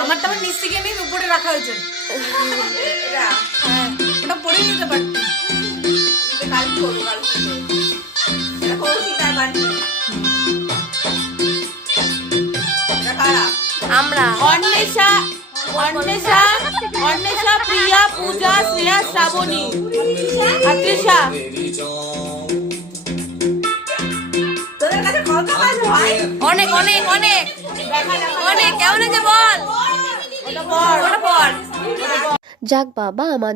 আমারটা আমার নিচ থেকে নিয়ে উপরে রাখা হয়েছে। ওটা পরে নিতে পারতি। আমরা অন্বেষা, অন্বেষা, অন্বেষা, প্রিয়া, পূজা, স্নেহা, শ্রাবণী আর তৃষা। অনেক অনেক অনেক অনেক কেমন আছে বল। ওটা পর। যাক বাবা, আমাদের